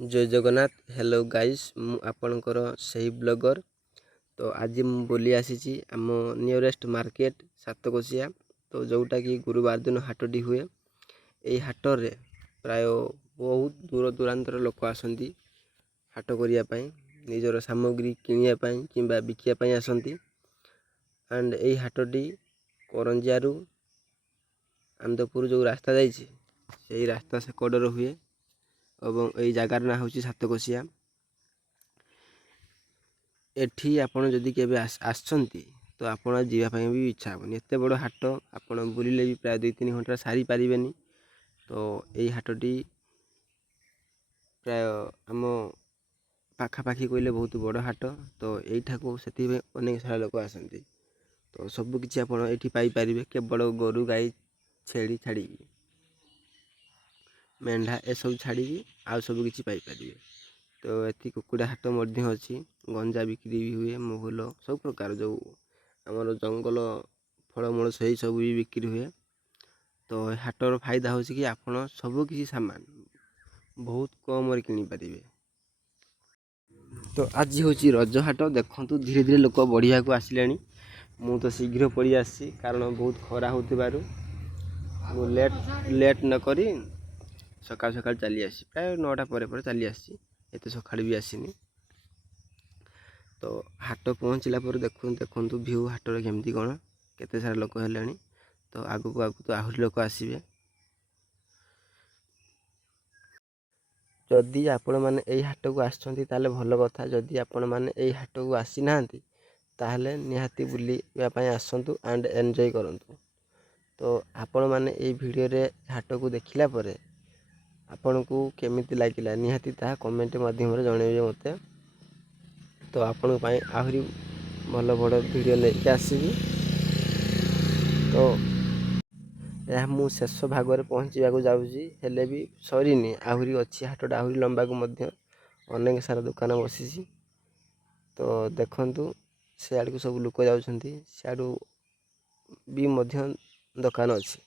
जय Jagannath. Hello guys, मु आपणकर सही ब्लॉगर। तो आज मु बोली आसी आम नियरेस्ट मार्केट सातकोशिया। तो जोटा कि गुरुवार दिन हाटटी हुए। यही हाटर रे प्राय बहुत दूर दूरांतर लोक आसती हाट करने निजर सामग्री किणापी कि बिकापी आसती। एंड यही हाटटी करंजियारू आनंदपुर जो रास्ता जाइए रास्ता से कड़र हुए और यही जगार ना हूँ सातकोशिया। एठी आपण जदि केबे आसछंती तो आपण जीवाई भी इच्छा हेनी। एत बड़ हाट आपण बुलिले भी प्राय 2-3 घंटा सारी पारिबेनी। तो यही हाटटी प्राय आम पाखापाखि कहले बहुत बड़ हाट। तो यहीठा को से अनेक सारा लोक आसती। तो सबकि आप पाइपर केवल गोरु गाई छेड़ी छाड़ी मेढ़ा ए सब छाड़ी आउ सबकि पाइपर। तो ये कुकुड़ा हाट अच्छी गंजा बिक्री भी हुए, महुल सब प्रकार जो आमर जंगल फलमूल से सब भी बिक्री हुए। तो हाटर फायदा हो कि आपड़ सबकि सामान बहुत कम किनीपर। तो आज हूँ रज हाट। देखु धीरे धीरे लोक बढ़िया को आसिले। मु तो शीघ्र पड़ी आसी कारण बहुत खरा हो लेट नक सका सका चली आसी प्राय 9टा पर चली आसी। एत सका भी आसनी। तो हाट पहुँचला देखु भ्यू हाटर केमती कौन केते सारा लोक है। तो आगु आगु तो आहरी लोक आसबे। जदि आपण मैंने यही हाट को आसछंती ताले भल कथा। जदि आपण मैंने यही हाट को आसी नांती ताहले निहाती बुलिबा आसतु एंड एंजॉय करंतु। तो आपण मैंने यही वीडियो रे हाट को देखिला परे आपण को केमिति लागिला निहाती ता कमेंट माध्यम जनइबे मते। तो आपण आहरी भल बड़ वीडियो लेके आसबी। तो यह मु शेष भाग पहुँचवाक जाऊँगी हेले भी सरीनी आहरी अच्छी हाटटा आहरी लंबा को मध्य अनेक सारा दुकान बसी। तो देखंतु से आड़ को सब लोक जाउछंती सियाड़ू भी मध्य दुकान अच्छी।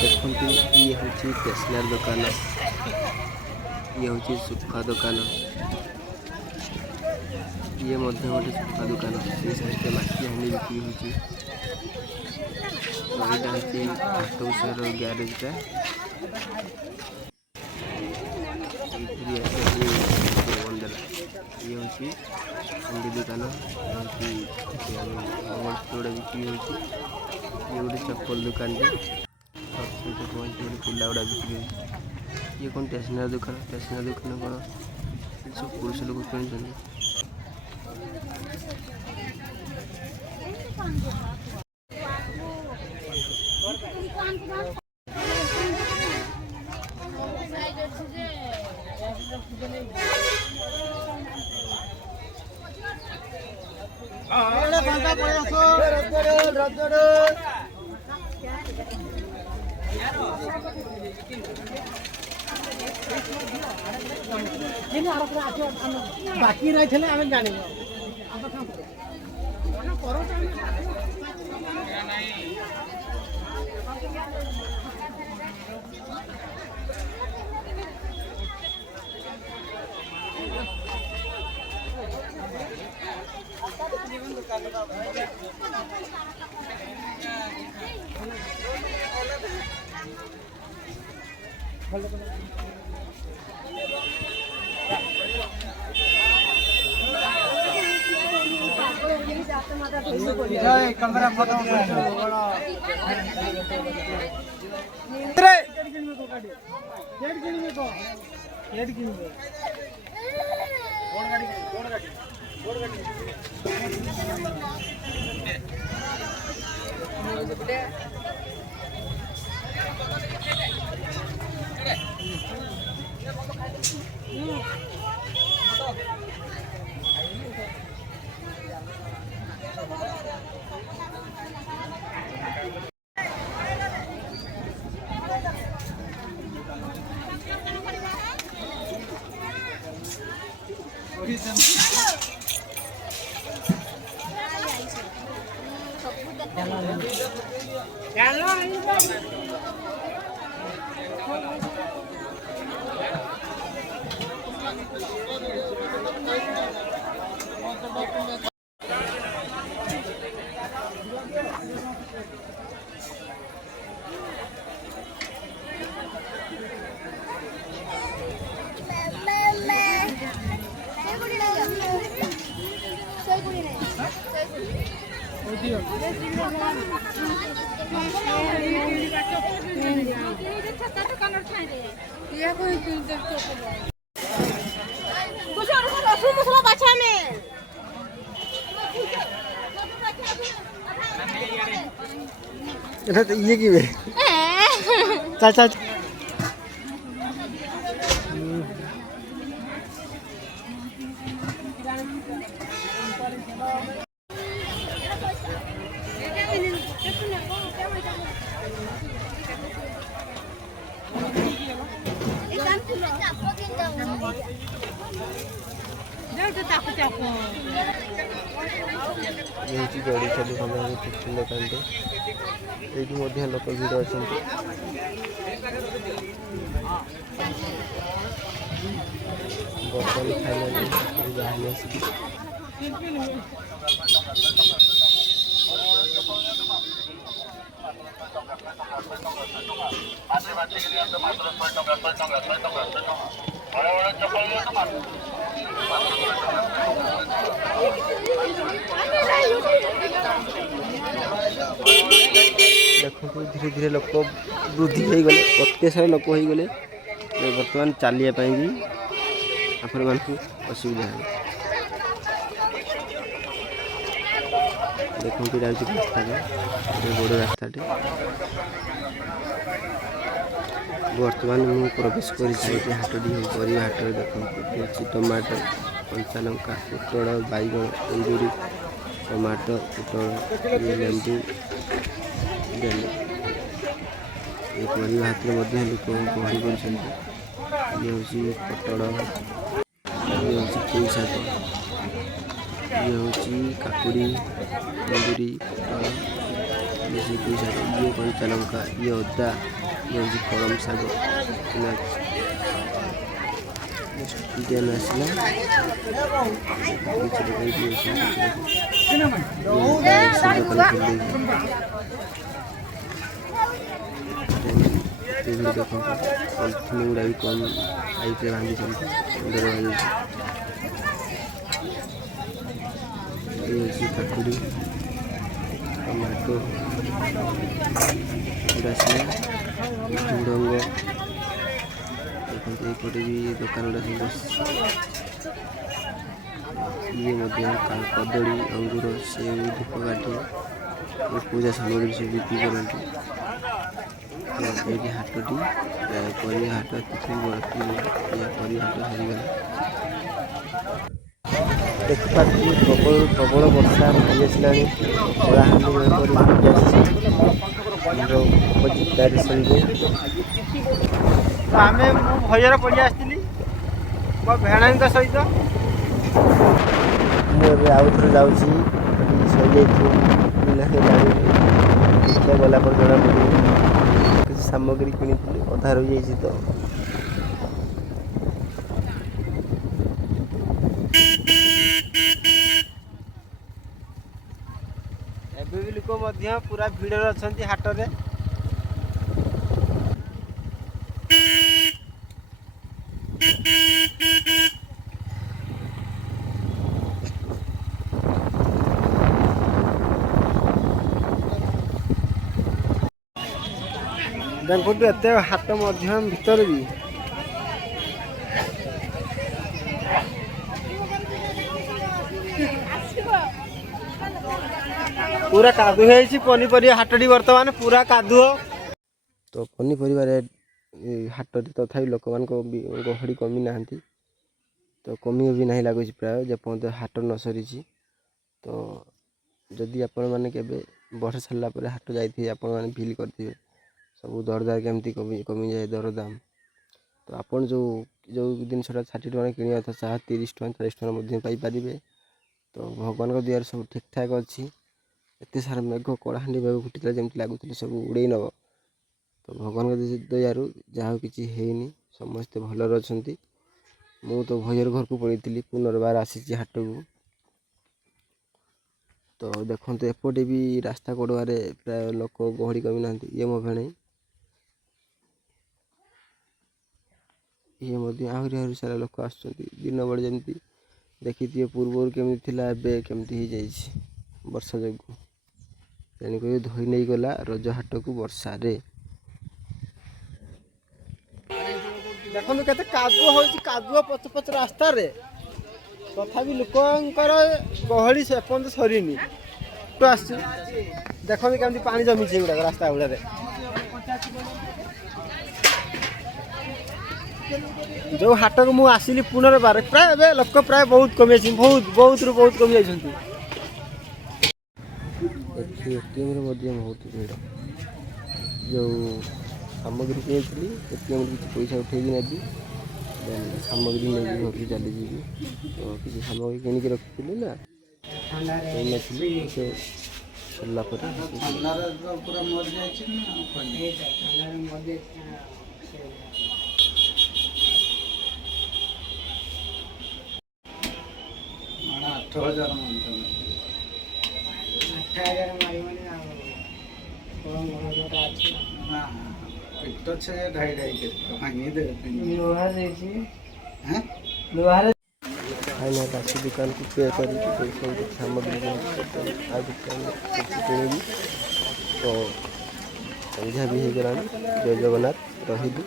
देखते ये हूँ स्टेशनरी दुकान, ये हूँ सुखा दुकान, ये गोटे सुखा दुकान। ये साइड माटी हांडी बिक्री होती। तो यहाँ हूँ ऑटोसर ग्यारेजटा। ये हूँ हांडी दुकान, जोड़ा बिक्री होती। ये गोटे चप्पल दुकान पिला गुड़ा बिक्री होती। ये कौन स्टेशनरी दुकान। स्टेशनरी दुकान कौन सब पुरुष लोग किणुଛନ୍ତି। बाकी रही थे आम जान এটা তো ইয়ে কিবে চল চল ये जड़िया दुकान टिफिन दुकान ये लोक भिड़ अच्छा बर्तन खाइले देखो धीरे धीरे लोक वृद्धि हो गले अत्याचार लोक हो गले बर्तमान चलिया भी आपण मान असुविधा है देखो रास्ता बड़ रास्ताटे बर्तमान मुझे प्रवेश कर हाटटी परिवा हाट देखो टमाटो कंचा लंका पोटल बैगण कुंदूरी टमाटो पोटल लेंबू ये परिवा हाथ में लोक गहरी कर ये हूँ पोटल ये हूँ पुई शाग ये हूँ काकुड़ी कुंदूरी ये पुई शाग ये कंचा लंका ये अदा ये हूँ कलम शाग आसला देखो पॉलिथिन गुड़ा भी कम हाइट रे बांधी ये काकुड़ी टमाटो झुडंग देखो ये भी दुकान गुड़ा सब ये कदली अंगूर सेव धूपकाठी ये पूजा सामग्री सब बिक्री करती ये हाटटी परिवा हाट किसी परिवा हाट सरीगला देखिपारे प्रबल प्रबल वर्षा भाई आसला अपोजिट डायरेक्शन आम भयर पड़ी आसती मो भेणा सहित मुझे आउ थे जाऊँ सही देखिए गला पर जना पड़े किसी सामग्री किनी अधा रही जाइए तो एबे भी लोक पूरा भिड़ अच्छा हाट में देखो एत हाट भीतर भी पूरा कादु पनीपरिया हाटटी बर्तमान पूरा कादु तो पनीपरिया हाटटी तथा लोक मान गहड़ी कमी ना तो कमी भी नहीं लगुच प्राय जपर्यंत हाट न सरी तो जदि आपण मैंने के वर्ष सारापर हाट जाइए आपण मैंने फिल करेंगे सब दरदार केमती कमी जाए दरदाम तो आपन जो ଯେଉଁ ଜିନିଷଟା 60 ଟଙ୍କା କିଣିବା କଥା ତାହା 30 ଟଙ୍କା 40 ଟଙ୍କା ମଧ୍ୟ ପାଇପାରିବେ। ତ ଭଗବାନଙ୍କ ଦୟାରେ ସବୁ ଠିକ୍ଠାକ୍ ଅଛି। ଏତେ ସାରା ମେଘ କଳାହାଣ୍ଡି ମେଘ ଘୁଟିଥିଲା ଯେମିତି ଲାଗୁଥିଲେ ସବୁ ଉଡ଼େଇ ନେବ। ତ ଭଗବାନଙ୍କ ଦୟାରୁ ଯାହା କିଛି ହେଇନି, ସମସ୍ତେ ଭଲରେ ଅଛନ୍ତି। ମୁଁ ତ ଭୟରେ ଘରକୁ ପଳେଇଥିଲି, ପୁନର୍ବାର ଆସିଛି ହାଟକୁ। ତ ଦେଖନ୍ତୁ ଏପଟେ ବି ରାସ୍ତା କଡ଼ୁଆରେ ପ୍ରାୟ ଲୋକ ଗହଳି କମିନାହାନ୍ତି। ଇଏ ମୋ ଭେଣେଇ, ଇଏ ମଧ୍ୟ ଆହୁରି ସାରା ଲୋକ ଆସୁଛନ୍ତି। ଦିନ ବେଳେ ଯେମିତି ଦେଖିଥିବେ ପୂର୍ବରୁ କେମିତି ଥିଲା, ଏବେ କେମିତି ହେଇଯାଇଛି ବର୍ଷା ଯୋଗୁଁ। ତେଣୁକରି ଧୋଇ ନେଇଗଲା ରଜ ହାଟକୁ ବର୍ଷାରେ। ଦେଖନ୍ତୁ କେତେ କାଦୁଅ ହେଉଛି, କାଦୁଅ ପଚ ପଚ ରାସ୍ତାରେ, ତଥାପି ଲୋକଙ୍କର ଗହଳି ସେ ଏପର୍ଯ୍ୟନ୍ତ ସରିନି। ଆସୁଛି ଦେଖନ୍ତୁ କେମିତି ପାଣି ଜମିଛି ଏଗୁଡ଼ାକ ରାସ୍ତା ଗୁଡ଼ାରେ। ଯେଉଁ ହାଟକୁ ମୁଁ ଆସିଲି ପୁନର୍ବାର, ପ୍ରାୟ ଏବେ ଲୋକ ପ୍ରାୟ ବହୁତ କମିଯାଇଛି, ବହୁତରୁ ବହୁତ କମି ଯାଇଛନ୍ତି। ଏଠି ଏଟିଏମ୍ରେ ମଧ୍ୟ ବହୁତ ଭିଡ଼। ଯେଉଁ ସାମଗ୍ରୀ କିଣିଥିଲି ଏଟିଏମ୍ରୁ କିଛି ପଇସା ଉଠେଇକି ନେବି, ଦେନ୍ ସାମଗ୍ରୀ ନେଇକି ଘରକୁ ଚାଲିଯିବି। ତ କିଛି ସାମଗ୍ରୀ କିଣିକି ରଖିଥିଲି ନା, ନେଇନଥିଲି। ସେ ସରିଲା ପରେ ଫାଇନାଲ ରାଶି ଦୋକାନକୁ ପେ କରିକି ସବୁ ସାମଗ୍ରୀ ଆଉ କିଛି କିଣିବି। ତ ସନ୍ଧ୍ୟା ବି ହେଇଗଲାଣି। ଜୟ ଜଗନ୍ନାଥ, ରହିଲି।